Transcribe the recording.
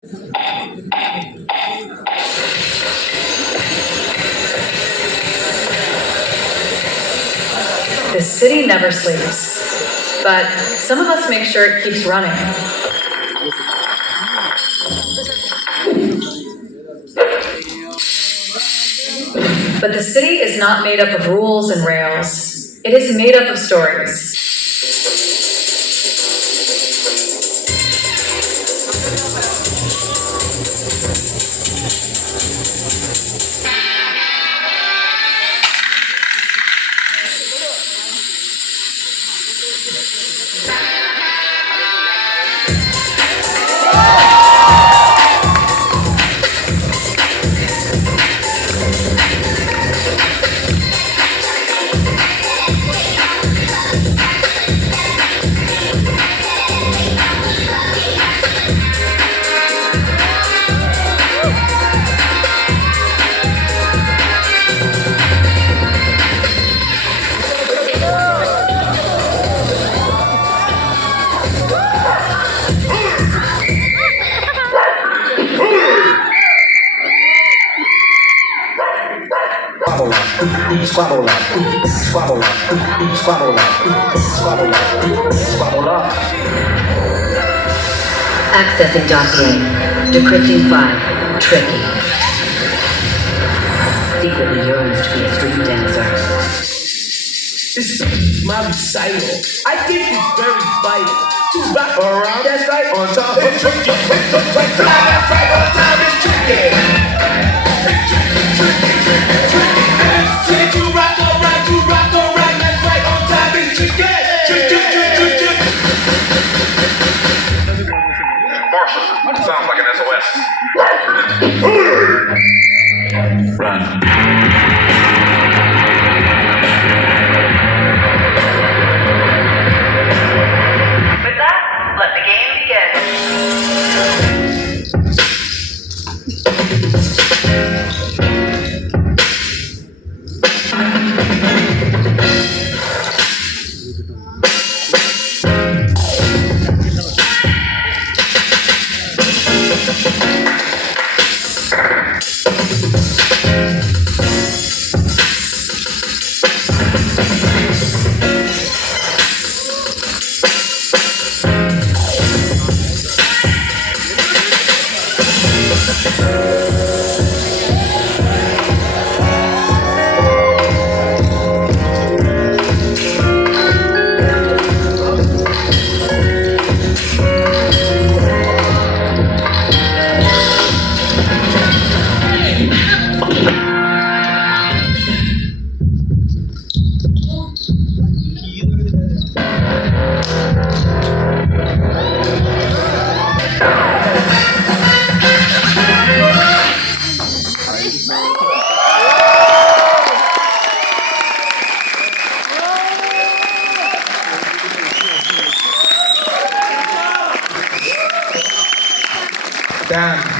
The city never sleeps, but some of us make sure it keeps running. But the city is not made up of rules and rails. It is made up of stories. Accessing dossier. Decrypting file. Tricky. Secretly yearns to be a street dancer. This is my recital. I think it's very vital to rock around. That's right. On top of tricky. That's right. On time is tricky. Tricky to rock around. To rock around. That's right. On time is tricky. Marshall, sounds like an SOS. Run. With that, let the game begin. Damn.